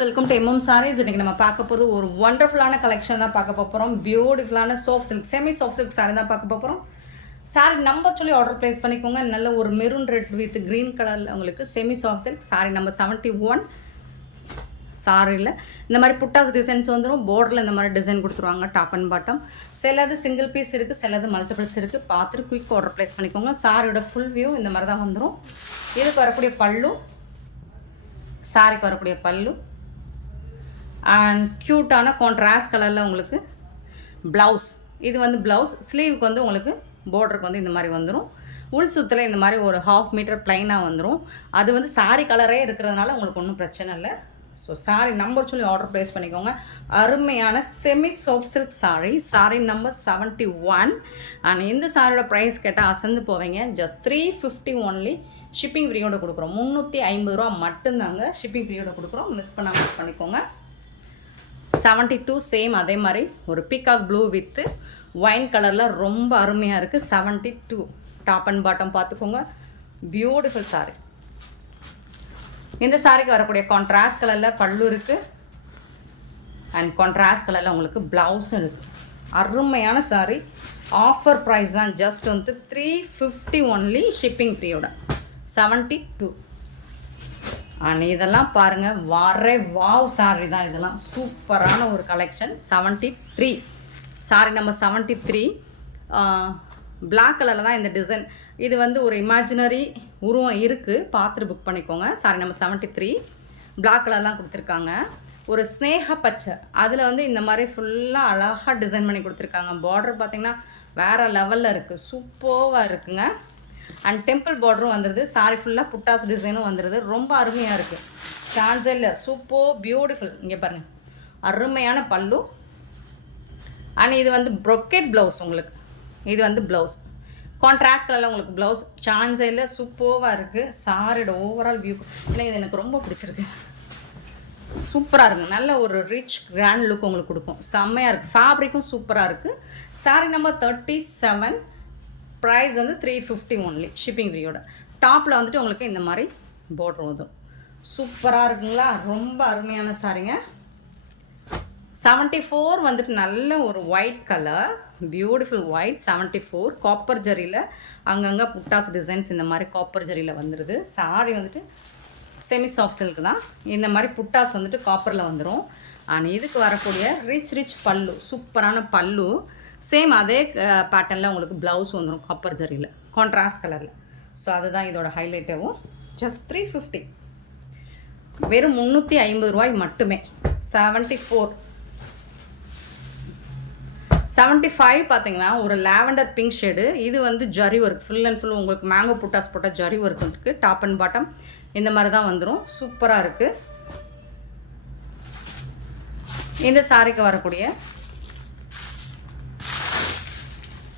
Welcome to MM saris இன்னைக்கு நம்ம பார்க்க போகிறது ஒரு ஒண்டர்ஃபுல்லான கலெக்ஷன் தான் பார்க்க போகிறோம் பியூட்டிஃபுல்லான soft silk semi soft silk saree தான் பார்க்க போகிறோம் சாரி நம்பர் சொல்லி ஆர்டர் ப்ளேஸ் பண்ணிக்கோங்க. நல்ல ஒரு மெரூன் ரெட் வித் க்ரீன் கலரில் உங்களுக்கு semi soft silk saree number seventy one சாரியில் இந்த மாதிரி புட்டாஸ் டிசைன்ஸ் வந்துடும் போர்டில் இந்த மாதிரி டிசைன் கொடுத்துருவாங்க டாப் அண்ட் பாட்டம் சிலது சிங்கிள் பீஸ் இருக்குது சிலது மல்டிபிள்ஸ் இருக்குது பார்த்துட்டு குயிக் ஆர்டர் ப்ளேஸ் பண்ணிக்கோங்க. சாரியோட ஃபுல் வியூ இந்த மாதிரி தான் வந்துடும் இதுக்கு வரக்கூடிய பல்லும் சாரிக்கு வரக்கூடிய பல்லு அண்ட் க்யூட்டான கான்ட்ராஸ்ட் கலரில் உங்களுக்கு ப்ளவுஸ் இது வந்து ப்ளவுஸ் ஸ்லீவுக்கு வந்து உங்களுக்கு பார்டருக்கு வந்து இந்த மாதிரி வந்துடும் உள் சுத்தில் இந்த மாதிரி ஒரு ஹாஃப் மீட்டர் ப்ளைனாக வந்துடும் அது வந்து சாரி கலரே இருக்கிறதுனால உங்களுக்கு ஒன்றும் பிரச்சனை இல்லை. ஸோ சாரி நம்பர் சொல்லி ஆர்டர் ப்ளேஸ் பண்ணிக்கோங்க. அருமையான semi soft silk saree saree number seventy one and இந்த சாரியோட ப்ரைஸ் கேட்டால் அசந்து போவீங்க. Just three fifty only shipping ஃப்ரீயோட கொடுக்குறோம். முந்நூற்றி ஐம்பது ரூபா மட்டும்தாங்க ஷிப்பிங் ஃப்ரீயோட கொடுக்குறோம். மிஸ் பண்ணாமல் பண்ணிக்கோங்க. செவன்ட்டி டூ சேம் அதே மாதிரி. ஒரு பீகாக் ப்ளூ வித்து ஒயின் கலரில் ரொம்ப அருமையாக இருக்குது seventy two top and bottom பார்த்துக்கோங்க பியூட்டிஃபுல் சாரி இந்த சாரிக்கு வரக்கூடிய கான்ட்ராஸ்ட் கலரில் பல்லு இருக்குது அண்ட் கான்ட்ராஸ்ட் கலரில் உங்களுக்கு ப்ளவுஸும் இருக்குது அருமையான சாரி ஆஃபர் ப்ரைஸ் தான் ஜஸ்ட் வந்து த்ரீ ஃபிஃப்டி ஒன்லி ஷிப்பிங் ஃப்ரீயோட செவன்ட்டி டூ ஆனால் இதெல்லாம் பாருங்கள் வரே வாவ் சாரி தான் இதெல்லாம். சூப்பரான ஒரு கலெக்ஷன் செவன்ட்டி த்ரீ சாரி நம்ம செவன்ட்டி த்ரீ பிளாக் கலரில் தான் இந்த டிசைன் இது வந்து ஒரு இமேஜினரி உருவம் இருக்குது பார்த்துட்டு புக் பண்ணிக்கோங்க. சாரி நம்ம செவன்ட்டி த்ரீ பிளாக் கலர்லாம் கொடுத்துருக்காங்க. ஒரு ஸ்னேக பச்சை. அதில் வந்து இந்த மாதிரி ஃபுல்லாக அழகாக டிசைன் பண்ணி கொடுத்துருக்காங்க. பார்டர் பார்த்திங்கன்னா வேறு லெவலில் இருக்குது சூப்பராக இருக்குங்க. அண்ட் டெம்பிள் பார்டரும் வந்துடுது சாரி ஃபுல்லாக புட்டாஸ் டிசைனும் வந்துடுது ரொம்ப அருமையாக இருக்குது சான்ஸே இல்லை சூப்பர் பியூட்டிஃபுல் இங்கே பாருங்கள் அருமையான பல்லு. அண்ட் இது வந்து ப்ரொக்கெட் ப்ளவுஸ் உங்களுக்கு. இது வந்து ப்ளவுஸ் கான்ட்ராஸ்ட் கலரில் உங்களுக்கு ப்ளவுஸ் சான்ஸே இல்லை சூப்பராக இருக்குது சாரியோட ஓவரால் வியூ எனக்கு இது எனக்கு ரொம்ப பிடிச்சிருக்கு. சூப்பராக இருக்குது நல்ல ஒரு ரிச் கிராண்ட் லுக் உங்களுக்கு கொடுக்கும். செம்மையாக இருக்குது ஃபேப்ரிக்கும் சூப்பராக இருக்குது saree number thirty seven price வந்து த்ரீ ஃபிஃப்டி ஒன்லி ஷிப்பிங் ஃப்ரீயோட டாப்பில் வந்துட்டு உங்களுக்கு இந்த மாதிரி போர்டர் வரும் சூப்பராக இருக்குங்களா? ரொம்ப அருமையான சாரிங்க செவன்ட்டி ஃபோர் வந்துட்டு நல்ல ஒரு white colour beautiful white seventy four copper ஜரியில் அங்கங்கே புட்டாஸ் டிசைன்ஸ் இந்த மாதிரி காப்பர் ஜரியில் வந்துடுது சாரி வந்துட்டு செமி சாஃப்ட் சில்க் தான். இந்த மாதிரி புட்டாஸ் வந்துட்டு காப்பரில் வந்துடும் ஆனால் இதுக்கு வரக்கூடிய ரிச் ரிச் பல்லு சூப்பரான பல்லு சேம் அதே பேட்டர்னில் உங்களுக்கு ப்ளவுஸ் வந்துடும் காப்பர் ஜரியில். கான்ட்ராஸ்ட் கலரில் ஸோ அதுதான் இதோட ஹைலைட்டாகவும் ஜஸ்ட் த்ரீ ஃபிஃப்டி வெறும் முந்நூற்றி ஐம்பது ரூபாய் மட்டுமே. செவன்ட்டி ஃபோர் செவன்ட்டி ஃபைவ் பார்த்தீங்கன்னா ஒரு லாவெண்டர் பிங்க் ஷேடு இது வந்து zari work full and full உங்களுக்கு மேங்கோ புட்டாஸ் போட்டால் ஜரி ஒர்க் இருக்குது டாப் அண்ட் பாட்டம் இந்த மாதிரி தான் வந்துடும் சூப்பராக இருக்குது இந்த சாரிக்கு வரக்கூடிய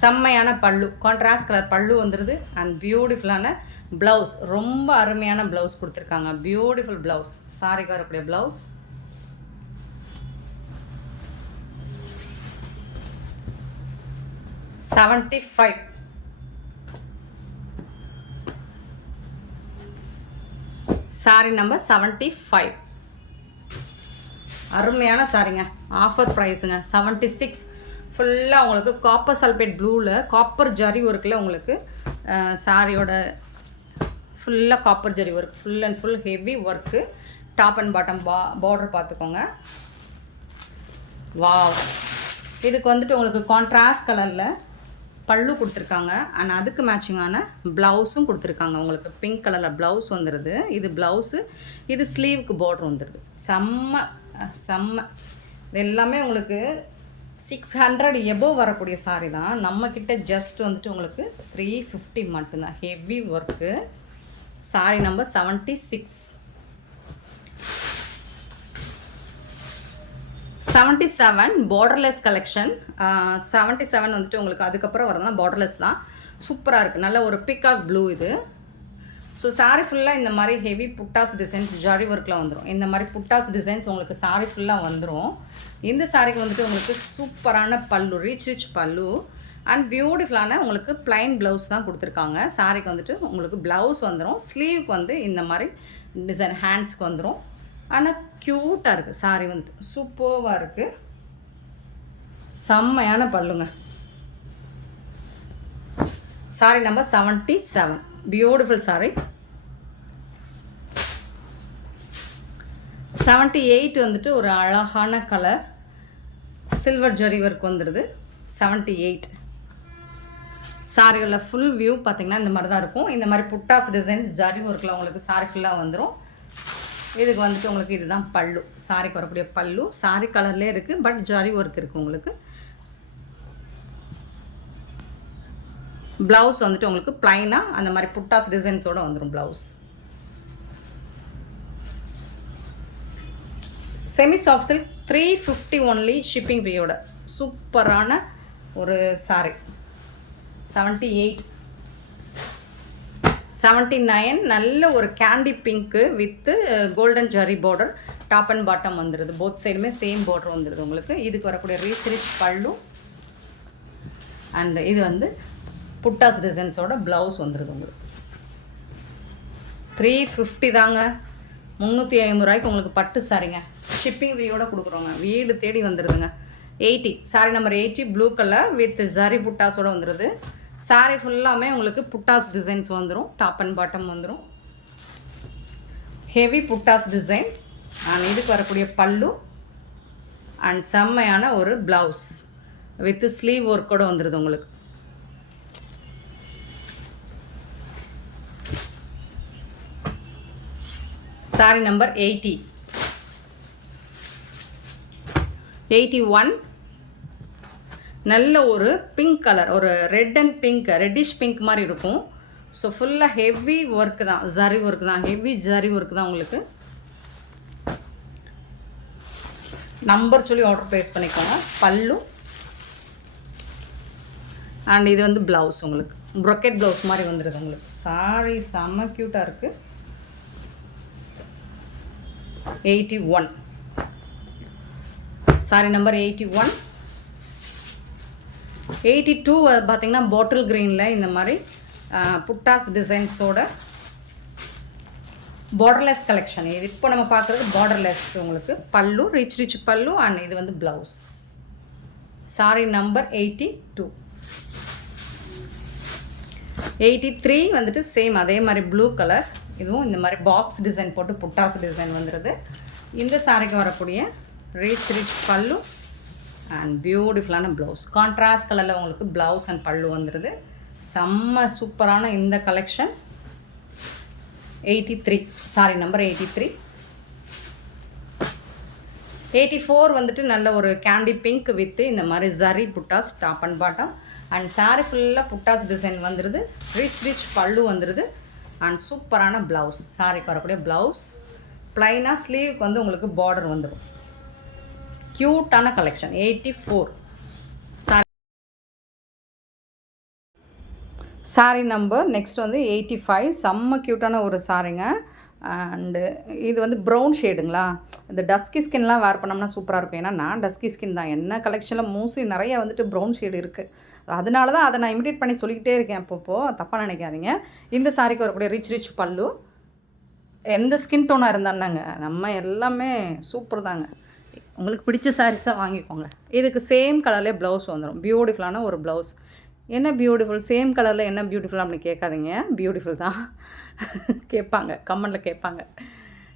செம்மையான பல்லு. கான்ட்ராஸ்ட் கலர் பல்லு வந்துடுது அண்ட் பியூட்டிஃபுல்லான ப்ளவுஸ் ரொம்ப அருமையான ப்ளவுஸ் கொடுத்துருக்காங்க. பியூட்டிஃபுல் ப்ளவுஸ் சாரிக்கு வரக்கூடிய blouse seventy five saree number seventy five அருமையான சாரிங்க. ஆஃபர் ப்ரைஸுங்க செவன்ட்டி சிக்ஸ் ஃபுல்லாக உங்களுக்கு காப்பர் சல்பேட் ப்ளூவில் காப்பர் ஜரி ஒர்க்கில் உங்களுக்கு சாரியோட ஃபுல்லாக copper zari work full and full heavy work top and bottom பா பார்டர் பார்த்துக்கோங்க. வாவ் இதுக்கு வந்துட்டு உங்களுக்கு கான்ட்ராஸ்ட் கலரில் பல்லு கொடுத்துருக்காங்க. அண்ட் அதுக்கு மேட்சிங்கான ப்ளவுஸும் கொடுத்துருக்காங்க. உங்களுக்கு பிங்க் கலரில் ப்ளவுஸ் வந்துடுது இது ப்ளவுஸு இது ஸ்லீவுக்கு பார்டர் வந்துடுது செம்ம செம்ம. இது எல்லாமே உங்களுக்கு சிக்ஸ் ஹண்ட்ரட் எபோவ் வரக்கூடிய சாரி தான். நம்மக்கிட்ட ஜஸ்ட் வந்துட்டு உங்களுக்கு த்ரீ ஃபிஃப்டி மட்டும்தான். Heavy work saree number seventy six seventy seven borderless collection seventy seven வந்துட்டு உங்களுக்கு அதுக்கப்புறம் வரதுனா பார்டர்லெஸ் தான். சூப்பராக இருக்குது நல்ல ஒரு பிக்காக் ப்ளூ இது. ஸோ சாரி ஃபுல்லாக இந்த மாதிரி ஹெவி புட்டாஸ் டிசைன்ஸ் ஜாரி ஒர்க்கில் வந்துடும் இந்த மாதிரி புட்டாஸ் டிசைன்ஸ் உங்களுக்கு சாரி ஃபுல்லாக வந்துடும் இந்த சாரிக்கு வந்துட்டு உங்களுக்கு சூப்பரான பல்லு ரிச் ரிச் பல்லு. அண்ட் பியூட்டிஃபுல்லான உங்களுக்கு ப்ளைன் ப்ளவுஸ் தான் கொடுத்துருக்காங்க. சாரிக்கு வந்துட்டு உங்களுக்கு ப்ளவுஸ் வந்துடும் ஸ்லீவுக்கு வந்து இந்த மாதிரி டிசைன் ஹேண்ட்ஸ்க்கு வந்துடும் ஆனால் க்யூட்டாக இருக்குது சாரி வந்து சூப்பர்வாக இருக்குது செம்மையான பல்லுங்க. Saree number seventy seven beautiful saree seventy eight வந்துட்டு ஒரு அழகான கலர் சில்வர் ஜரி ஒர்க் வந்துடுது செவன்ட்டி எயிட் சாரிகளில் ஃபுல் வியூ பார்த்தீங்கன்னா இந்த மாதிரி தான் இருக்கும். இந்த மாதிரி புட்டாஸ் டிசைன்ஸ் ஜரி ஒர்க்கில் உங்களுக்கு சாரி ஃபுல்லாக வந்துடும் இதுக்கு வந்துட்டு உங்களுக்கு இதுதான் பல்லு. சாரிக்கு வரக்கூடிய பல்லு. சாரி கலர்லேயே இருக்குது பட் ஜரி ஒர்க் இருக்குது உங்களுக்கு. ப்ளவுஸ் வந்துட்டு உங்களுக்கு ப்ளைனாக அந்த மாதிரி புட்டாஸ் டிசைன்ஸோடு வந்துடும் blouse semi soft silk three fifty only shipping ஃபீயோட சூப்பரான ஒரு saree seventy eight seventy nine நல்ல ஒரு candy pink with golden zari border top and bottom வந்துடுது போத் சைடுமே சேம் பார்டர் வந்துடுது உங்களுக்கு. இதுக்கு வரக்கூடிய ரீச் ரிச் பல்லும் அண்ட் இது வந்து புட்டாஸ் டிசைன்ஸோட ப்ளவுஸ் வந்துடுது உங்களுக்கு. த்ரீ ஃபிஃப்டி தாங்க. முந்நூற்றி ஐம்பது ரூபாய்க்கு உங்களுக்கு பட்டு சாரிங்க. ஷிப்பிங் ஃப்ரீயோட கொடுக்குறோங்க. வீடு தேடி வந்துடுதுங்க eighty. Saree number eighty blue colour with zari புட்டாஸோட வந்துடுது சாரி ஃபுல்லாமே உங்களுக்கு புட்டாஸ் டிசைன்ஸ் வந்துடும் டாப் அண்ட் பாட்டம் வந்துடும் ஹெவி புட்டாஸ் டிசைன். அண்ட் இதுக்கு வரக்கூடிய பல்லு அண்ட் செம்மையான ஒரு ப்ளவுஸ் வித் ஸ்லீவ் ஒர்க்கோடு வந்துடுது உங்களுக்கு. Saree number eighty eighty one நல்ல ஒரு பிங்க் கலர் ஒரு red and pink reddish pink மாதிரி இருக்கும். ஸோ ஃபுல்லாக ஹெவி ஒர்க்கு தான் ஜரி ஒர்க் தான் ஹெவி ஜரி ஒர்க் தான் உங்களுக்கு. நம்பர் சொல்லி ஆர்டர் ப்ளேஸ் பண்ணிக்கோங்க. பல்லு. அண்ட் இது வந்து ப்ளவுஸ் உங்களுக்கு. ப்ரொக்கெட் ப்ளவுஸ் மாதிரி வந்துடுது உங்களுக்கு. சாரி செம்ம க்யூட்டாக இருக்குது eighty one saree number eighty one eighty two பார்த்திங்கன்னா பாட்டில் க்ரீனில் இந்த மாதிரி புட்டாஸ் டிசைன்ஸோட பார்டர்லெஸ் கலெக்ஷன் இது இப்போ நம்ம பார்க்குறது பார்டர்லெஸ் உங்களுக்கு. பல்லு ரிச் ரிச் பல்லு அண்ட் இது வந்து blouse saree number eighty two eighty three வந்துட்டு சேம் அதே மாதிரி ப்ளூ கலர் இதுவும் இந்த மாதிரி பாக்ஸ் டிசைன் போட்டு புட்டாஸ் டிசைன் வந்துடுது இந்த சாரிக்கு வரக்கூடிய ரிச் ரிச் பல்லு அண்ட் பியூட்டிஃபுல்லான ப்ளவுஸ் கான்ட்ராஸ்ட் கலரில் உங்களுக்கு ப்ளவுஸ் அண்ட் பல்லு வந்துடுது செம்ம சூப்பரான இந்த collection eighty three saree number eighty three eighty four வந்துட்டு நல்ல ஒரு கேண்டி பிங்க் வித்து இந்த மாதிரி ஜரி புட்டாஸ் top and bottom and saree ஃபுல்லாக புட்டாஸ் டிசைன் வந்துடுது ரிச் ரிச் பல்லு வந்துடுது அண்ட் சூப்பரான ப்ளவுஸ் சாரிக்கு வரக்கூடிய ப்ளவுஸ் ப்ளைனாக ஸ்லீவுக்கு வந்து உங்களுக்கு பார்டர் வந்துடும் க்யூட்டான collection eighty four sari sari number next வந்து எயிட்டி ஃபைவ் செம்ம க்யூட்டான ஒரு சாரிங்க அண்டு இது வந்து ப்ரௌன் ஷேடுங்களா இந்த டஸ்கி ஸ்கின்லாம் வேர் பண்ணோம்னா சூப்பராக இருக்கும். ஏன்னா நான் டஸ்கி ஸ்கின் தான். என்ன கலெக்ஷனில் மோஸ்ட்லி நிறைய வந்துட்டு ப்ரௌன் ஷேடு இருக்குது அதனால தான் அதை நான் இமிடேட் பண்ணி சொல்லிக்கிட்டே இருக்கேன் அப்பப்போ. தப்பாக நினைக்காதீங்க. இந்த சாரிக்கு வரக்கூடிய ரிச் ரிச் பல்லு எந்த ஸ்கின் டோனாக இருந்தாங்க நம்ம எல்லாமே சூப்பர் தாங்க. உங்களுக்கு பிடிச்ச சாரீஸாக வாங்கிக்கோங்க. இதுக்கு சேம் கலர்லேயே ப்ளவுஸ் வந்துடும் பியூட்டிஃபுல்லான ஒரு ப்ளவுஸ் என்ன பியூட்டிஃபுல் சேம் கலரில் என்ன பியூட்டிஃபுல் அப்படின்னு கேட்காதீங்க. பியூட்டிஃபுல் தான். கேட்பாங்க. கமெண்டில் கேட்பாங்க.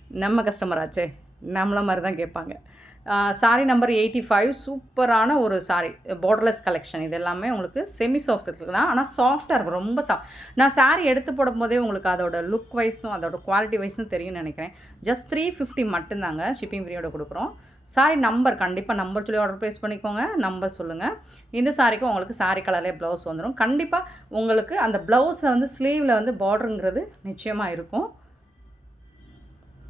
நம்ம கஸ்டமர் ஆச்சே. நம்மள மாதிரி தான் கேட்பாங்க. சாரி நம்பர் எயிட்டி ஃபைவ் சூப்பரான ஒரு சாரி பார்டர்லெஸ் கலெக்ஷன் இது எல்லாமே உங்களுக்கு செமி சாஃப்ட் சில்க் தான். ஆனால் சாஃப்டாக இருக்கும். ரொம்ப சாஃப்ட் நான் சாரி எடுத்து போடும் போதே உங்களுக்கு அதோட லுக் வைஸும் அதோட குவாலிட்டி வைஸும் தெரியும்னு நினைக்கிறேன். ஜஸ்ட் த்ரீ ஃபிஃப்டி மட்டும்தாங்க ஷிப்பிங் ஃப்ரீயோட கொடுக்குறோம். சாரி நம்பர் கண்டிப்பாக நம்பர் சொல்லி ஆர்டர் ப்ளேஸ் பண்ணிக்கோங்க. நம்பர் சொல்லுங்கள் இந்த சாரிக்கும் உங்களுக்கு சாரி கலர்லேயே ப்ளவுஸ் வந்துடும் கண்டிப்பாக உங்களுக்கு அந்த ப்ளவுஸில் வந்து ஸ்லீவில் வந்து பார்டருங்கிறது நிச்சயமாக இருக்கும்.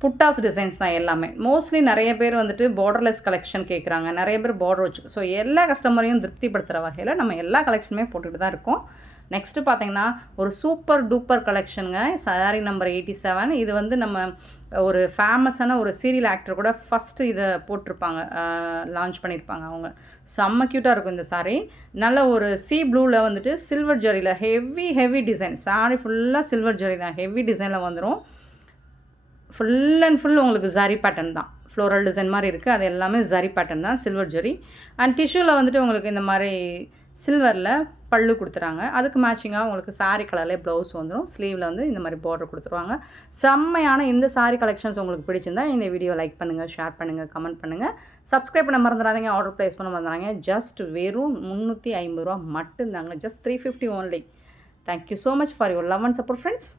புட்டாஸ் டிசைன்ஸ் தான் எல்லாமே. மோஸ்ட்லி நிறைய பேர் வந்துட்டு பார்டர்லெஸ் கலெக்ஷன் கேட்குறாங்க நிறைய பேர் பார்டர் வச்சு ஸோ எல்லா கஸ்டமரையும் திருப்திப்படுத்துகிற வகையில் நம்ம எல்லா கலெக்ஷனுமே போட்டுகிட்டு தான் இருக்கோம். நெக்ஸ்ட்டு பார்த்தீங்கன்னா ஒரு சூப்பர் டூப்பர் கலெக்ஷனுங்க சாரி நம்பர் எயிட்டி செவன் இது வந்து நம்ம ஒரு ஃபேமஸான ஒரு சீரியல் ஆக்டர் கூட ஃபஸ்ட்டு இதை போட்டிருப்பாங்க. லான்ச் பண்ணியிருப்பாங்க அவங்க. செம்ம க்யூட்டாக இருக்கும் இந்த சாரீ நல்ல ஒரு சி ப்ளூவில் வந்துட்டு சில்வர் ஜரியில் ஹெவி ஹெவி டிசைன் சாரி ஃபுல்லாக சில்வர் ஜரி தான். ஹெவி டிசைனில் வந்துடும் ஃபுல் அண்ட் ஃபுல் உங்களுக்கு ஜரி பேட்டர்ன் தான். ஃப்ளோரல் டிசைன் மாதிரி இருக்குது அது எல்லாமே ஜரி பேட்டர்ன் தான். சில்வர் ஜரி அண்ட் டிஷ்யூவில் வந்துட்டு உங்களுக்கு இந்த மாதிரி சில்வரில் பல்லு கொடுத்துறாங்க. அதுக்கு மேட்சிங்காக உங்களுக்கு saree கலர்லேயே ப்ளவுஸ் வந்துடும் ஸ்லீவில் வந்து இந்த மாதிரி பார்டர் கொடுத்துருவாங்க. செம்மையான இந்த சாரி கலெக்ஷன்ஸ் உங்களுக்கு பிடிச்சிருந்தா இந்த வீடியோ லைக் பண்ணுங்கள் ஷேர் பண்ணுங்கள் கமெண்ட் பண்ணுங்கள் சப்ஸ்கிரைப் பண்ண மறந்துடாதீங்க. ஆர்டர் ப்ளேஸ் பண்ண மறந்துடாங்க ஜஸ்ட் வெறும் முந்நூற்றி ஐம்பது ரூபா மட்டும்தாங்க. Just three fifty only thank you so much for your love and support friends